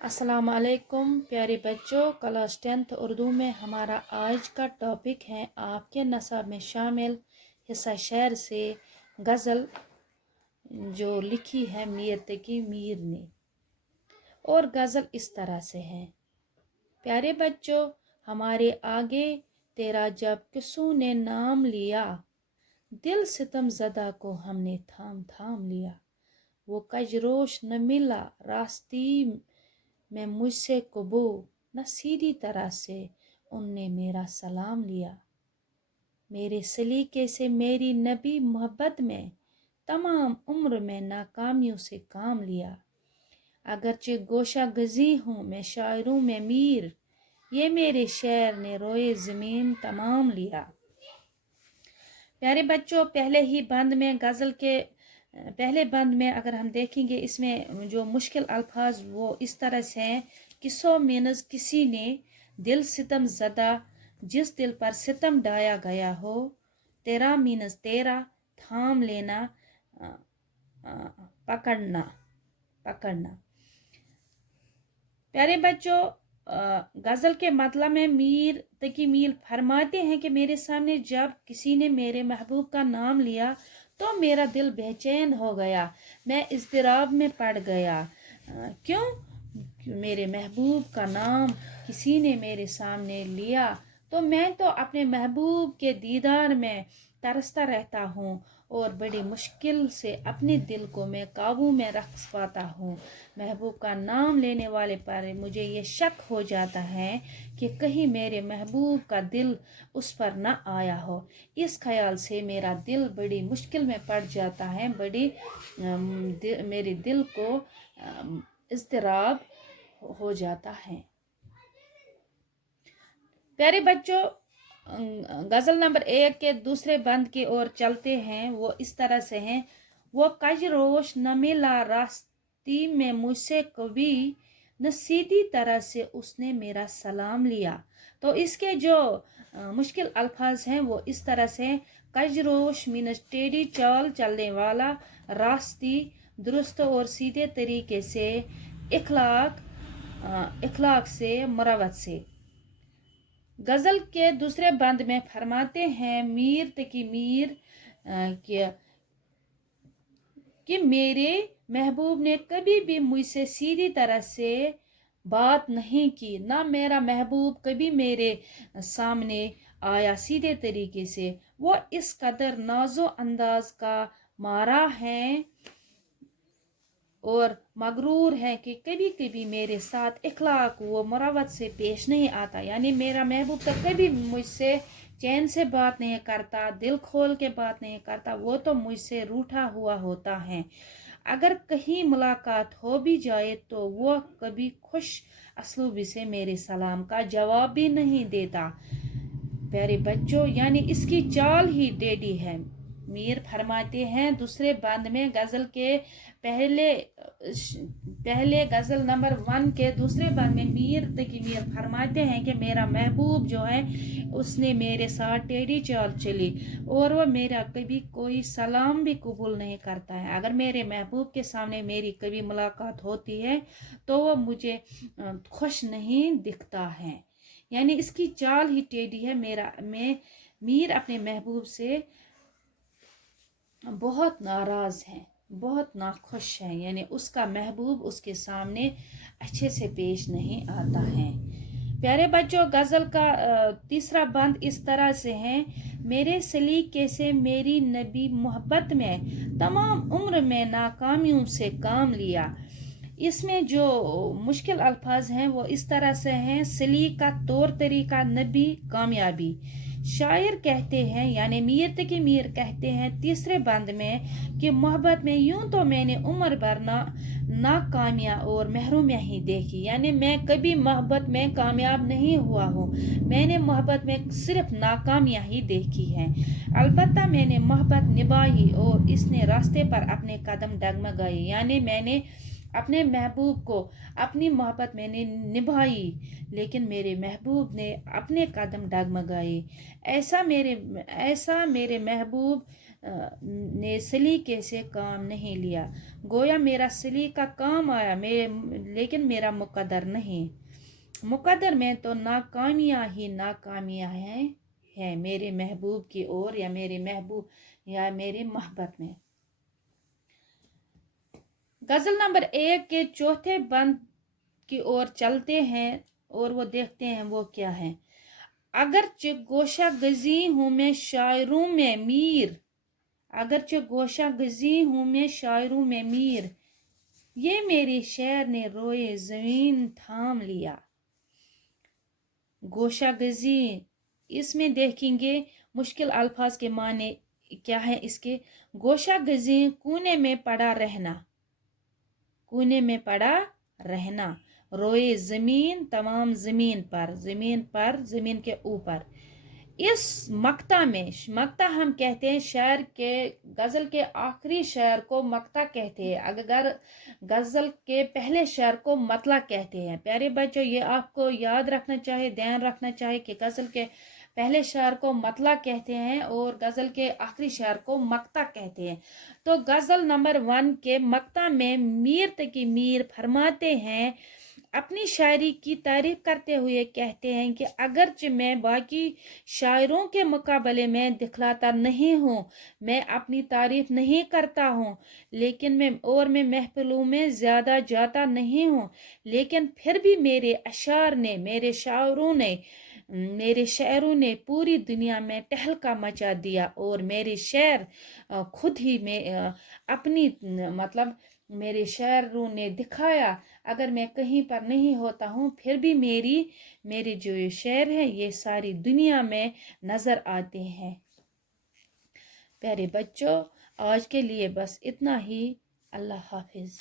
अस्सलाम वालेकुम प्यारे बच्चों। क्लास 10th उर्दू में हमारा आज का टॉपिक है आपके नसाब में शामिल हिस्सा शेर से गज़ल जो लिखी है मीर तकी मीर ने। और गज़ल इस तरह से है। प्यारे बच्चों, हमारे आगे तेरा जब किसों ने नाम लिया, दिल सितम ज़दा को हमने थाम थाम लिया। वो कजरोश न मिला रास्ती में मुझसे कबू, न सीधी तरह से उनने मेरा सलाम लिया। मेरे सलीके से मेरी नबी मोहब्बत में तमाम उम्र में नाकामियों से काम लिया। अगरचे गोशा गजी हूँ मैं शायरों में मीर, ये मेरे शेर ने रोए ज़मीन तमाम लिया। प्यारे बच्चों, पहले ही बंद में गज़ल के पहले बंद में अगर हम देखेंगे, इसमें जो मुश्किल अल्फाज वो इस तरह से हैं कि सो मीनस किसी ने, दिल सितम ज़दा जिस दिल पर सितम ढाया गया हो, तेरा मीनस तेरा, थाम लेना पकड़ना पकड़ना। प्यारे बच्चों, गज़ल के मतलब में मीर तकी मीर फरमाते हैं कि मेरे सामने जब किसी ने मेरे महबूब का नाम लिया तो मेरा दिल बेचैन हो गया, मैं इज़्तिराब में पड़ गया। क्यों? मेरे महबूब का नाम किसी ने मेरे सामने लिया तो मैं तो अपने महबूब के दीदार में तरसता रहता हूँ और बड़ी मुश्किल से अपने दिल को मैं काबू में रख पाता हूँ। महबूब का नाम लेने वाले पर मुझे ये शक हो जाता है कि कहीं मेरे महबूब का दिल उस पर न आया हो। इस ख्याल से मेरा दिल बड़ी मुश्किल में पड़ जाता है, मेरे दिल को इज़्तिराब हो जाता है। प्यारे बच्चों, गज़ल नंबर 1 के दूसरे बंद की ओर चलते हैं। वो इस तरह से हैं। वो कजरोश न मिला रास्ती में मुझसे कभी, न सीधी तरह से उसने मेरा सलाम लिया। तो इसके जो मुश्किल अल्फाज हैं वो इस तरह से, कजरोश मीनस टेढ़ी चाल चलने वाला, रास्ती दुरुस्त और सीधे तरीके से, इखलाक से, मुरवत से। गज़ल के दूसरे बंद में फरमाते हैं मीर तकी मीर कि मेरे महबूब ने कभी भी मुझसे सीधी तरह से बात नहीं की, ना मेरा महबूब कभी मेरे सामने आया सीधे तरीके से। वो इस कदर नाजो अंदाज का मारा है और मगरूर है कि कभी कभी मेरे साथ इखलाक व मुरवत से पेश नहीं आता। यानी मेरा महबूब तो कभी मुझसे चैन से बात नहीं करता, दिल खोल के बात नहीं करता, वो तो मुझसे रूठा हुआ होता है। अगर कहीं मुलाकात हो भी जाए तो वो कभी खुश असलूबी से मेरे सलाम का जवाब भी नहीं देता। प्यारे बच्चों, यानी इसकी चाल ही टेढ़ी है। मीर फरमाते हैं दूसरे बंद में गज़ल के पहले गज़ल नंबर 1 के दूसरे बंद में मीर तकी मीर फरमाते हैं कि मेरा महबूब जो है उसने मेरे साथ टेढ़ी चाल चली और वह मेरा कभी कोई सलाम भी कबूल नहीं करता है। अगर मेरे महबूब के सामने मेरी कभी मुलाकात होती है तो वह मुझे खुश नहीं दिखता है। यानी इसकी चाल ही टेढ़ी है। मीर अपने महबूब से बहुत नाराज़ हैं, बहुत नाखुश हैं। यानी उसका महबूब उसके सामने अच्छे से पेश नहीं आता है। प्यारे बच्चों, गज़ल का तीसरा बंद इस तरह से है। मेरे सलीके से मेरी नबी मोहब्बत में तमाम उम्र में नाकामियों से काम लिया। इसमें जो मुश्किल अल्फाज हैं वो इस तरह से हैं। सलीका तौर तरीका, नबी कामयाबी। शायर कहते हैं, यानी मीर तकी मीर कहते हैं तीसरे बंद में कि मोहब्बत में यूं तो मैंने उम्र भर नाकामियाँ और महरूमियाँ ही देखी। यानी मैं कभी मोहब्बत में कामयाब नहीं हुआ हूँ, मैंने मोहब्बत में सिर्फ नाकामियाँ ही देखी हैं। अलबत्ता मैंने मोहब्बत निभाई और इसने रास्ते पर अपने कदम डगमगाए। यानी मैंने अपने महबूब को, अपनी मोहब्बत मैंने निभाई, लेकिन मेरे महबूब ने अपने कदम डगमगाए। ऐसा मेरे महबूब نے سلیقے سے کام نہیں لیا، گویا میرا سلیقہ کام آیا لیکن میرا مقدر نہیں، مقدر میں تو ناکامیاں ہی ناکامیاں ہیں میرے محبوب کی اور یا میرے محبوب یا میرے محبت میں۔ غزل نمبر 1 کے چوتھے بند کی اور چلتے ہیں اور وہ دیکھتے ہیں وہ کیا ہے۔ اگرچہ گوشہ گزی ہوں میں شاعروں میں میر، اگرچہ گوشہ گزی ہوں میں شاعروں میں میر، یہ میرے شعر نے روئے زمین تھام لیا۔ گوشہ گزی، اس میں دیکھیں گے مشکل الفاظ کے معنی کیا ہے اس کے۔ گوشہ گزی کونے میں پڑا رہنا، کونے میں پڑا رہنا، روئے زمین تمام زمین پر، زمین کے اوپر۔ اس مقطع میں، مقطع ہم کہتے ہیں شعر کے، غزل کے آخری شعر کو مقطع کہتے ہیں، اگر غزل کے پہلے شعر کو مطلع کہتے ہیں۔ پیارے بچوں یہ آپ کو یاد رکھنا چاہیے، دھیان رکھنا چاہیے کہ غزل کے پہلے شعر کو مطلع کہتے ہیں اور غزل کے آخری شعر کو مقطع کہتے ہیں۔ تو غزل نمبر 1 کے مقطع میں میر تقی میر فرماتے ہیں، اپنی شاعری کی تعریف کرتے ہوئے کہتے ہیں کہ اگرچہ میں باقی شاعروں کے مقابلے میں دکھلاتا نہیں ہوں، میں اپنی تعریف نہیں کرتا ہوں، لیکن میں محفلوں میں زیادہ جاتا نہیں ہوں، لیکن پھر بھی میرے اشعار نے، میرے شعروں نے پوری دنیا میں تہلکہ مچا دیا، اور میرے شعر خود ہی میں اپنی میرے شعروں نے دکھایا، اگر میں کہیں پر نہیں ہوتا ہوں پھر بھی میری جو یہ شعر ہیں یہ ساری دنیا میں نظر آتے ہیں۔ پیارے بچوں آج کے لیے بس اتنا ہی، اللہ حافظ۔